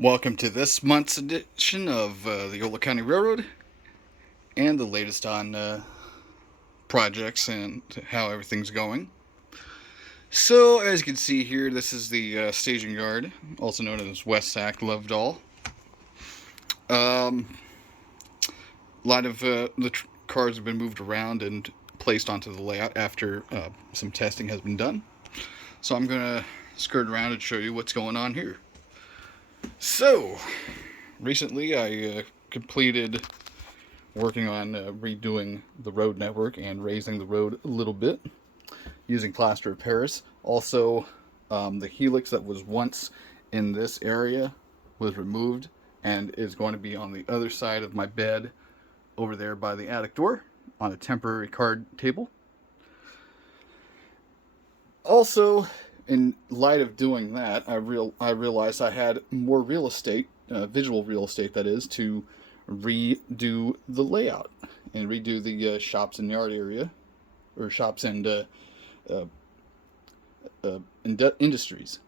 Welcome to this month's edition of the Yolo County Railroad and the latest on projects and how everything's going. So, as you can see here, this is the staging yard, also known as West Sac Lovedall. A lot of the cars have been moved around and placed onto the layout after some testing has been done. So, I'm going to skirt around and show you what's going on here. So, recently I completed working on redoing the road network and raising the road a little bit using plaster of Paris. Also, the helix that was once in this area was removed and is going to be on the other side of my bed over there by the attic door on a temporary card table. Also, in light of doing that, I realized I had more real estate, visual real estate that is, to redo the layout and redo the shops and yard area, or shops and industries.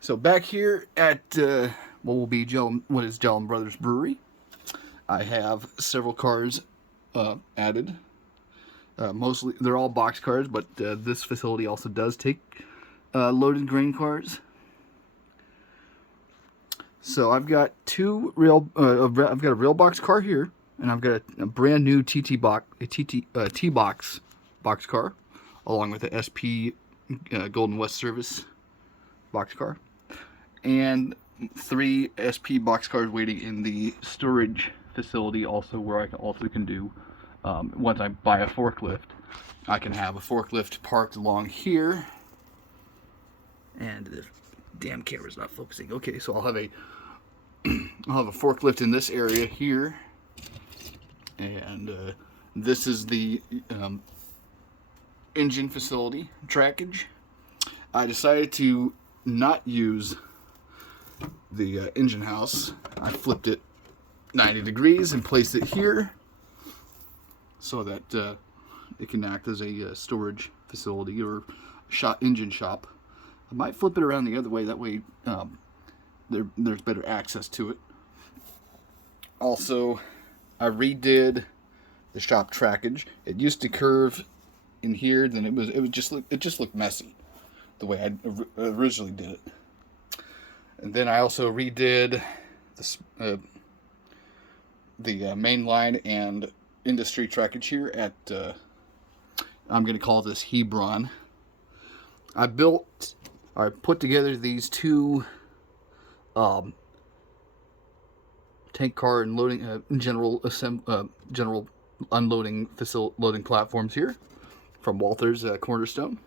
So back here at what will be what is Jellum Brothers Brewery, I have several cars added. Mostly, they're all box cars, but this facility also does take loaded grain cars. So I've got I've got a rail box car here, and I've got a brand new T box box car, along with the SP Golden West Service box car, and 3 SP box cars waiting in the storage facility, also where I can do once I buy a forklift, I can have a forklift parked along here. And the damn camera's not focusing. Okay, so I'll have a forklift in this area here, and this is the engine facility trackage. I decided to not use the engine house. I flipped it 90 degrees and placed it here so that it can act as a storage facility or engine shop. I might flip it around the other way, that way there's better access to it. Also, I redid the shop trackage. It used to curve in here, then it just looked messy the way I originally did it. And then I also redid the main line and industry trackage here at I'm going to call this Hebron. I put together these two tank car and loading general unloading loading platforms here from Walther's Cornerstone,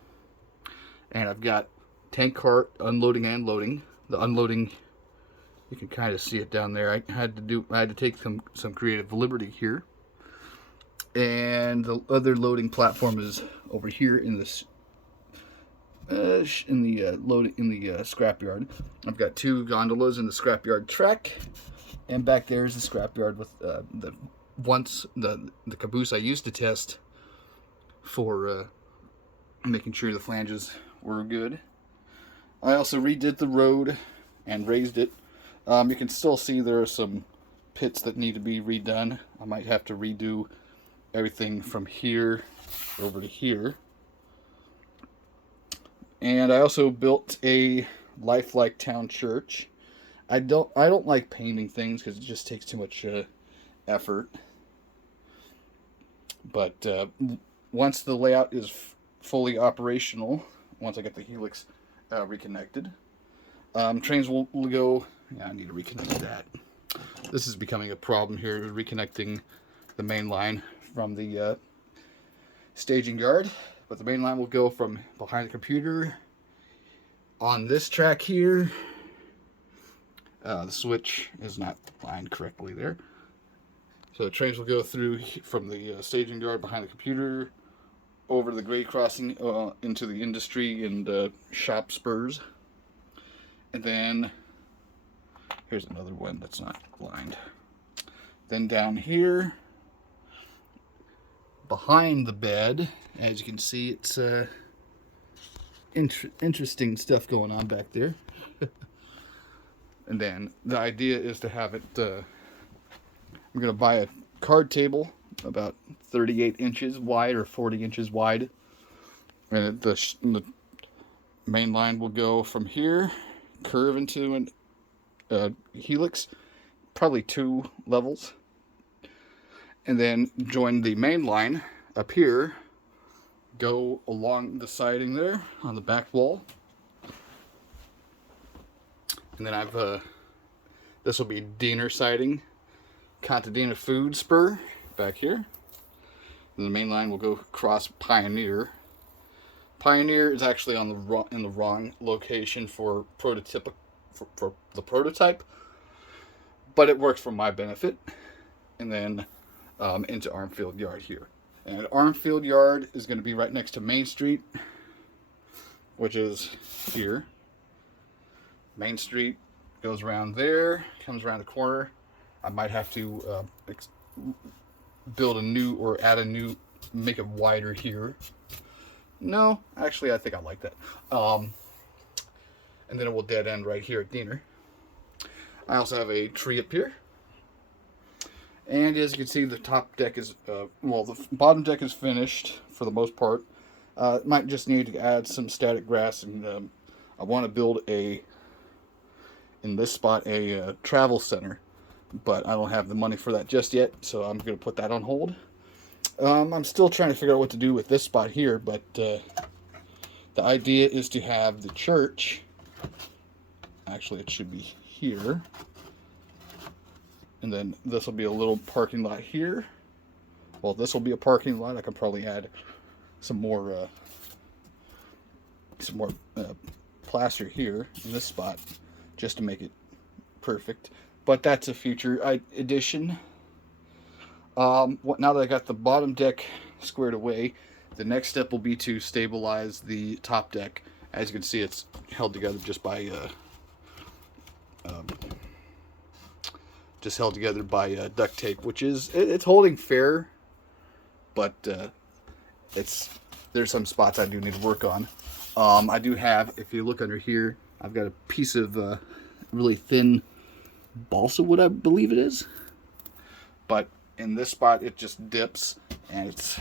and I've got tank car unloading and loading. The unloading, you can kind of see it down there. I had to take some creative liberty here, and the other loading platform is over here in this. In the scrapyard. I've got 2 gondolas in the scrapyard track, and back there is the scrapyard with the caboose I used to test for making sure the flanges were good. I also redid the road and raised it. You can still see there are some pits that need to be redone. I might have to redo everything from here over to here. And I also built a lifelike town church. I don't like painting things because it just takes too much effort. But once the layout is fully operational, once I get the helix reconnected, trains will go. Yeah, I need to reconnect that. This is becoming a problem here, reconnecting the main line from the staging yard. But the main line will go from behind the computer on this track here. The switch is not lined correctly there. So the trains will go through from the staging yard behind the computer over the grade crossing into the industry and shop spurs. And then here's another one that's not lined. Then down here behind the bed, as you can see, it's interesting stuff going on back there. And then the idea is to have it, I'm going to buy a card table about 38 inches wide or 40 inches wide. And the main line will go from here, curve into an helix, probably 2 levels. And then join the main line up here, go along the siding there on the back wall. And then I've, this will be Diener siding, Contadina food spur back here. And the main line will go across Pioneer. Pioneer is actually on in the wrong location for for the prototype, but it works for my benefit. And then into Armfield Yard here. And Armfield Yard is going to be right next to Main Street, which is here. Main Street goes around there, comes around the corner. I might have to build a new or add a new, make it wider here. No, actually, I think I like that. And then it will dead end right here at Diener. I also have a tree up here. And as you can see, the top deck is, well, the bottom deck is finished for the most part. Might just need to add some static grass, and I want to build in this spot, a travel center. But I don't have the money for that just yet, so I'm going to put that on hold. I'm still trying to figure out what to do with this spot here, but the idea is to have the church, actually it should be here, and then this will be a little parking lot here. Well, this will be a parking lot. I can probably add some more plaster here in this spot just to make it perfect. But that's a future addition. Now that I got the bottom deck squared away, the next step will be to stabilize the top deck. As you can see, it's held together just by duct tape, which is it's holding fair, but there's some spots I do need to work on. I do have, if you look under here, I've got a piece of really thin balsa wood, I believe it is, but in this spot it just dips, and it's,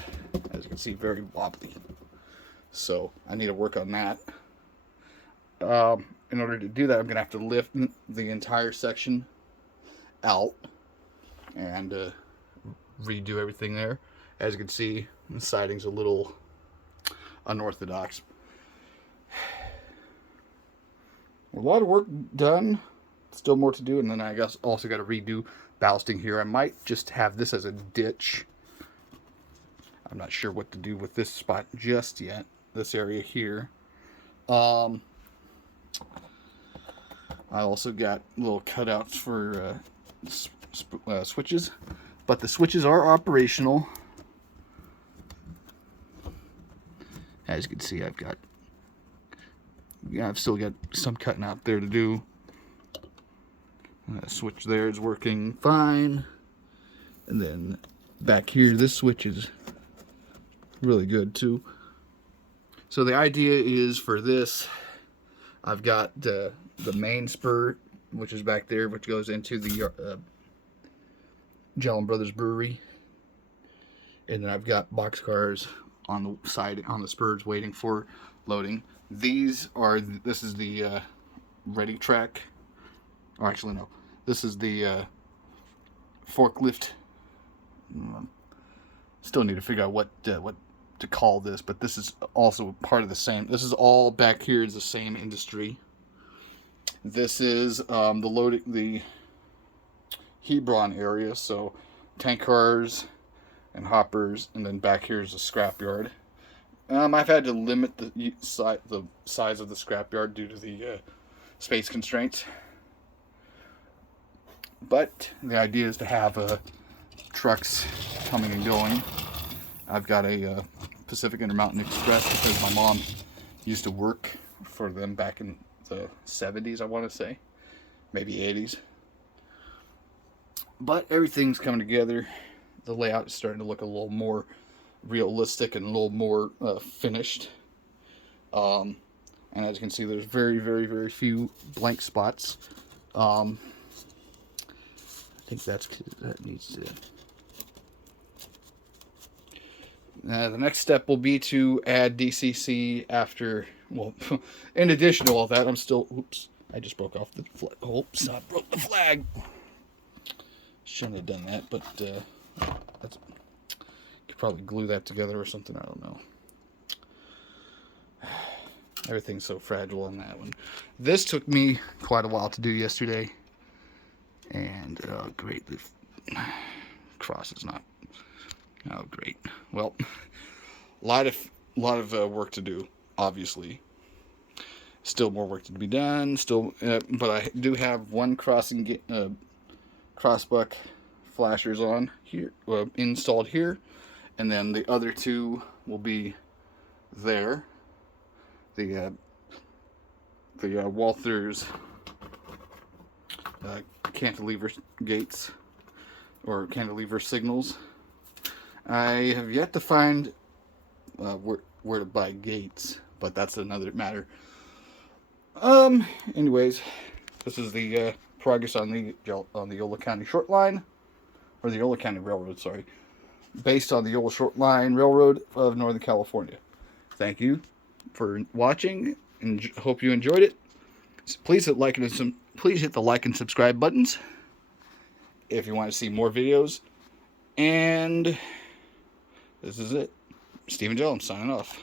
as you can see, very wobbly. So I need to work on that. In order to do that, I'm gonna have to lift the entire section out and redo everything there. As you can see, the siding's a little unorthodox. A lot of work done, still more to do, and then I guess also got to redo ballasting here. I might just have this as a ditch. I'm not sure what to do with this spot just yet, this area here. I also got little cutouts for switches, but the switches are operational. As you can see, I've still got some cutting out there to do. Switch there is working fine, and then back here, this switch is really good too. So the idea is for this, I've got the main spur, which is back there, which goes into the Jellin Brothers Brewery, and then I've got boxcars on the side, on the spurs, waiting for loading. This is the ready track, or actually no, this is the forklift. Still need to figure out what to call this, but this is also part of the same. This is all back here is the same industry. This is the Hebron area, so tank cars and hoppers, and then back here is the scrapyard. I've had to limit the size of the scrapyard due to the space constraints, but the idea is to have trucks coming and going. I've got a Pacific Intermountain Express because my mom used to work for them back in the 70s, I want to say, maybe 80s. But everything's coming together. The layout is starting to look a little more realistic and a little more finished. And as you can see, there's very, very, very few blank spots. I think that needs to. The next step will be to add DCC after. Well, in addition to all that, I'm still. Oops! I just broke off the flag. Oops! I broke the flag. Shouldn't have done that, but that's. Could probably glue that together or something. I don't know. Everything's so fragile on that one. This took me quite a while to do yesterday. And, great. The cross is not. Oh, great. Well, a lot of work to do, obviously. Still more work to be done. Still, but I do have one crossbuck flashers on here, installed here. And then the other two will be there. The Walther's cantilever gates or cantilever signals. I have yet to find where to buy gates, but that's another matter. Anyways, this is the progress on the Yolo County Short Line, or the Yolo County Railroad, sorry, based on the Yolo Short Line Railroad of Northern California. Thank you for watching, and hope you enjoyed it. Please hit the like and subscribe buttons if you want to see more videos. And this is it. Stephen Jones signing off.